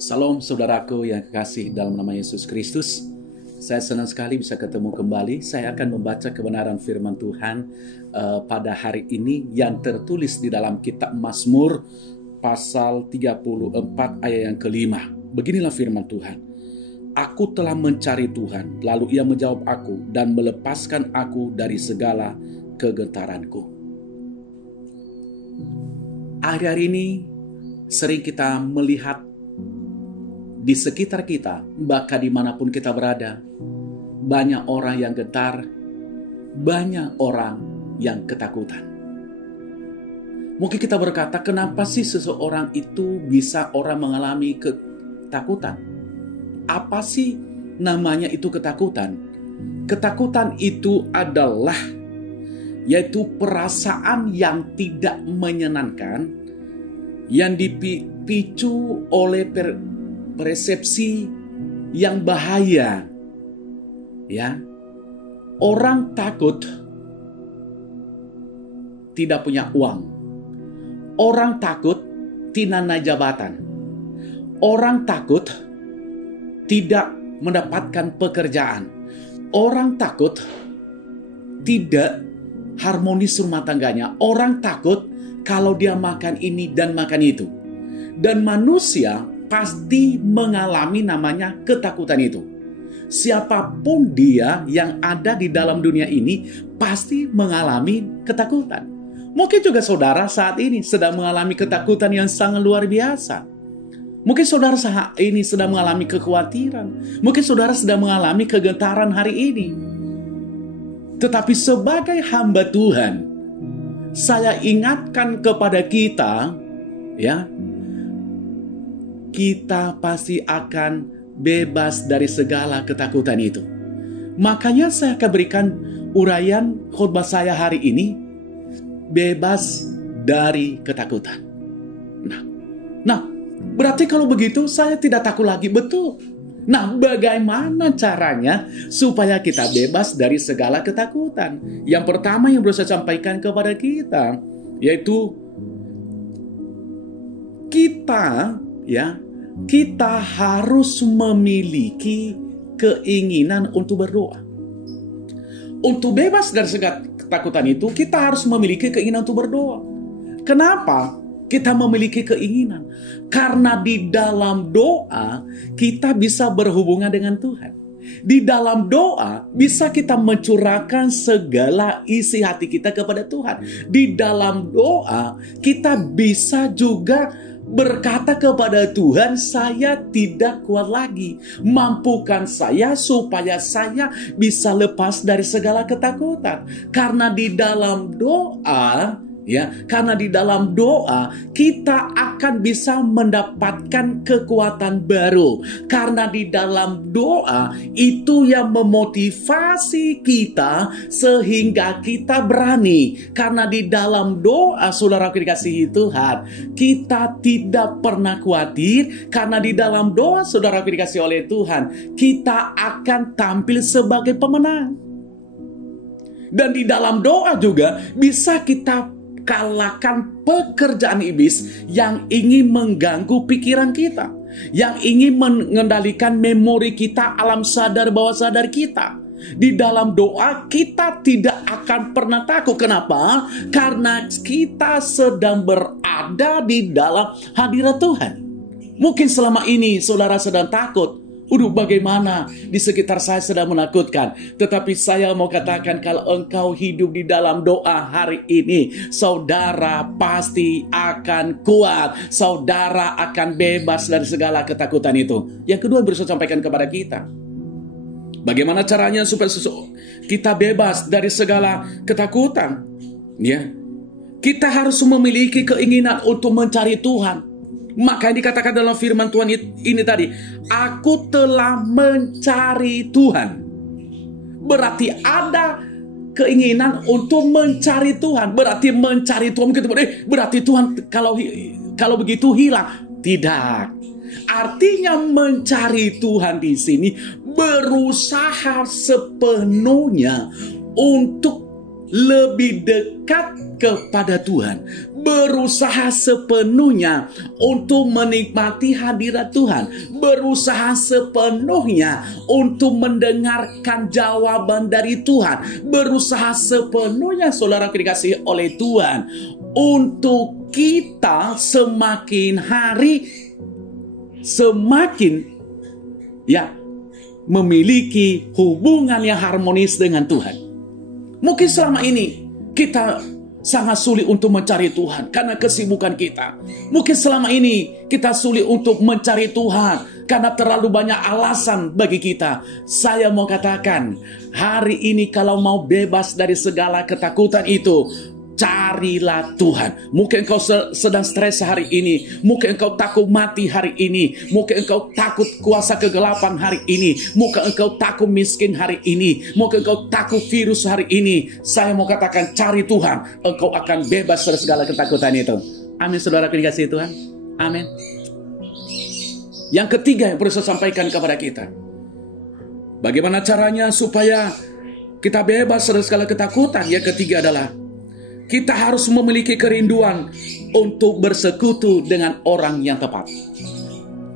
Salam saudaraku yang kekasih dalam nama Yesus Kristus. Saya senang sekali bisa ketemu kembali. Saya akan membaca kebenaran firman Tuhan pada hari ini yang tertulis di dalam kitab Mazmur pasal 34 ayat yang kelima. Beginilah firman Tuhan. Aku telah mencari Tuhan, lalu Ia menjawab aku dan melepaskan aku dari segala kegentaranku. Akhir-akhir ini sering kita melihat di sekitar kita, bahkan dimanapun kita berada, banyak orang yang gentar, banyak orang yang ketakutan. Mungkin kita berkata, kenapa sih seseorang itu bisa orang mengalami ketakutan? Apa sih namanya itu ketakutan? Ketakutan itu adalah yaitu perasaan yang tidak menyenangkan, yang dipicu oleh persepsi yang bahaya. Ya. Orang takut tidak punya uang. Orang takut tidak naik jabatan. Orang takut tidak mendapatkan pekerjaan. Orang takut tidak harmonis rumah tangganya. Orang takut kalau dia makan ini dan makan itu. Dan manusia pasti mengalami namanya ketakutan itu. Siapapun dia yang ada di dalam dunia ini pasti mengalami ketakutan. Mungkin juga saudara saat ini sedang mengalami ketakutan yang sangat luar biasa. Mungkin saudara saat ini sedang mengalami kekhawatiran. Mungkin saudara sedang mengalami kegentaran hari ini. Tetapi sebagai hamba Tuhan, saya ingatkan kepada kita, ya, kita pasti akan bebas dari segala ketakutan itu. Makanya saya akan berikan uraian khotbah saya hari ini, bebas dari ketakutan. Nah, berarti kalau begitu saya tidak takut lagi, betul. Nah, bagaimana caranya supaya kita bebas dari segala ketakutan? Yang pertama yang perlu saya sampaikan kepada kita, yaitu kita harus memiliki keinginan untuk berdoa. Untuk bebas dari segala ketakutan itu, kita harus memiliki keinginan untuk berdoa. Kenapa kita memiliki keinginan? Karena di dalam doa, kita bisa berhubungan dengan Tuhan. Di dalam doa, bisa kita mencurahkan segala isi hati kita kepada Tuhan. Di dalam doa, kita bisa juga berkata kepada Tuhan, saya tidak kuat lagi. Mampukan saya supaya saya bisa lepas dari segala ketakutan. Karena di dalam doa, karena di dalam doa kita akan bisa mendapatkan kekuatan baru. Karena di dalam doa itu yang memotivasi kita sehingga kita berani. Karena di dalam doa, saudara dikasihi Tuhan, kita tidak pernah khawatir. Karena di dalam doa, saudara dikasihi oleh Tuhan, kita akan tampil sebagai pemenang. Dan di dalam doa juga bisa kita kalahkan pekerjaan iblis yang ingin mengganggu pikiran kita, yang ingin mengendalikan memori kita, alam sadar bawah sadar kita. Di dalam doa kita tidak akan pernah takut. Kenapa? Karena kita sedang berada di dalam hadirat Tuhan. Mungkin selama ini saudara sedang takut. Bagaimana di sekitar saya sedang menakutkan. Tetapi saya mau katakan, kalau engkau hidup di dalam doa hari ini, saudara pasti akan kuat. Saudara akan bebas dari segala ketakutan itu. Yang kedua berusaha sampaikan kepada kita, bagaimana caranya supaya kita bebas dari segala ketakutan? Kita harus memiliki keinginan untuk mencari Tuhan. Maka yang dikatakan dalam firman Tuhan ini tadi, aku telah mencari Tuhan. Berarti ada keinginan untuk mencari Tuhan. Berarti mencari Tuhan, berarti Tuhan kalau begitu hilang. Tidak. Artinya mencari Tuhan di sini berusaha sepenuhnya untuk lebih dekat kepada Tuhan, berusaha sepenuhnya untuk menikmati hadirat Tuhan, berusaha sepenuhnya untuk mendengarkan jawaban dari Tuhan, berusaha sepenuhnya, saudara dikasihi oleh Tuhan, untuk kita semakin hari semakin memiliki hubungan yang harmonis dengan Tuhan. Mungkin selama ini kita sangat sulit untuk mencari Tuhan karena kesibukan kita. Mungkin selama ini kita sulit untuk mencari Tuhan karena terlalu banyak alasan bagi kita. Saya mau katakan, hari ini kalau mau bebas dari segala ketakutan itu, carilah Tuhan. Mungkin engkau sedang stres hari ini. Mungkin engkau takut mati hari ini. Mungkin engkau takut kuasa kegelapan hari ini. Mungkin engkau takut miskin hari ini. Mungkin engkau takut virus hari ini. Saya mau katakan, cari Tuhan. Engkau akan bebas dari segala ketakutan itu. Amin, saudara dikasihi Tuhan. Amin. Yang ketiga yang perlu saya sampaikan kepada kita, bagaimana caranya supaya kita bebas dari segala ketakutan? Yang ketiga adalah kita harus memiliki kerinduan untuk bersekutu dengan orang yang tepat.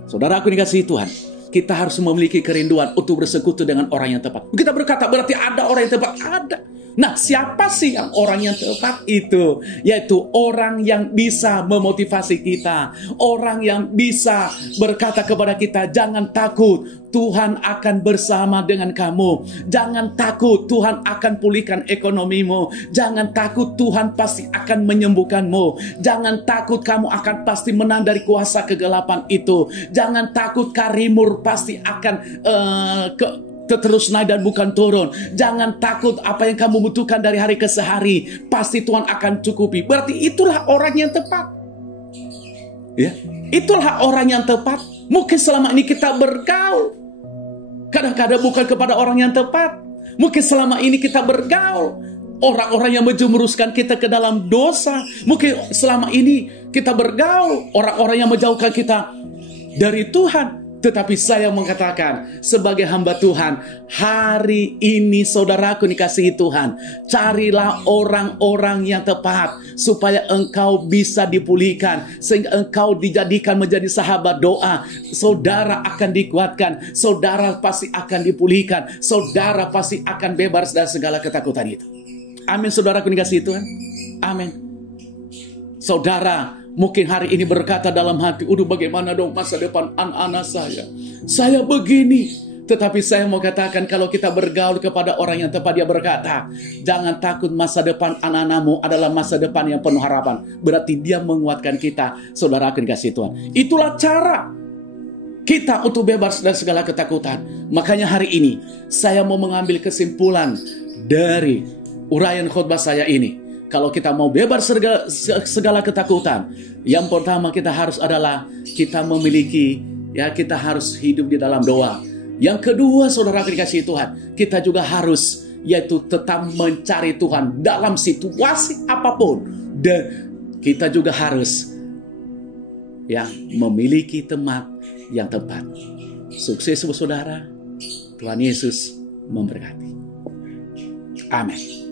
Saudara aku dikasihi Tuhan, kita harus memiliki kerinduan untuk bersekutu dengan orang yang tepat. Kita berkata berarti ada orang yang tepat, ada. Nah, siapa sih yang orang yang tepat itu? Yaitu orang yang bisa memotivasi kita, orang yang bisa berkata kepada kita, jangan takut, Tuhan akan bersama dengan kamu. Jangan takut, Tuhan akan pulihkan ekonomimu. Jangan takut, Tuhan pasti akan menyembuhkanmu. Jangan takut, kamu akan pasti menang dari kuasa kegelapan itu. Jangan takut, karimur pasti akan terus naik dan bukan turun. Jangan takut, apa yang kamu butuhkan dari hari ke hari pasti Tuhan akan cukupi. Berarti itulah orang yang tepat. Ya, itulah orang yang tepat. Mungkin selama ini kita bergaul kadang-kadang bukan kepada orang yang tepat. Mungkin selama ini kita bergaul orang-orang yang menjerumuskan kita ke dalam dosa. Mungkin selama ini kita bergaul orang-orang yang menjauhkan kita dari Tuhan. Tetapi saya mengatakan sebagai hamba Tuhan, hari ini saudaraku dikasihi Tuhan, carilah orang-orang yang tepat supaya engkau bisa dipulihkan, sehingga engkau dijadikan menjadi sahabat doa. Saudara akan dikuatkan, saudara pasti akan dipulihkan, saudara pasti akan bebas dari segala ketakutan itu. Amin, saudaraku dikasihi Tuhan. Amin. Saudara mungkin hari ini berkata dalam hati, udah bagaimana dong masa depan anak-anak saya? Saya begini. Tetapi saya mau katakan, kalau kita bergaul kepada orang yang tepat, dia berkata, jangan takut, masa depan anak-anakmu adalah masa depan yang penuh harapan. Berarti dia menguatkan kita, saudara akan dikasih Tuhan. Itulah cara kita untuk bebas dari segala ketakutan. Makanya hari ini, saya mau mengambil kesimpulan dari uraian khotbah saya ini. Kalau kita mau bebas segala ketakutan, yang pertama kita harus adalah kita memiliki, kita harus hidup di dalam doa. Yang kedua, saudara dikasihi Tuhan, kita juga harus yaitu tetap mencari Tuhan dalam situasi apapun. Dan kita juga harus memiliki tempat yang tepat. Sukses saudara. Tuhan Yesus memberkati. Amin.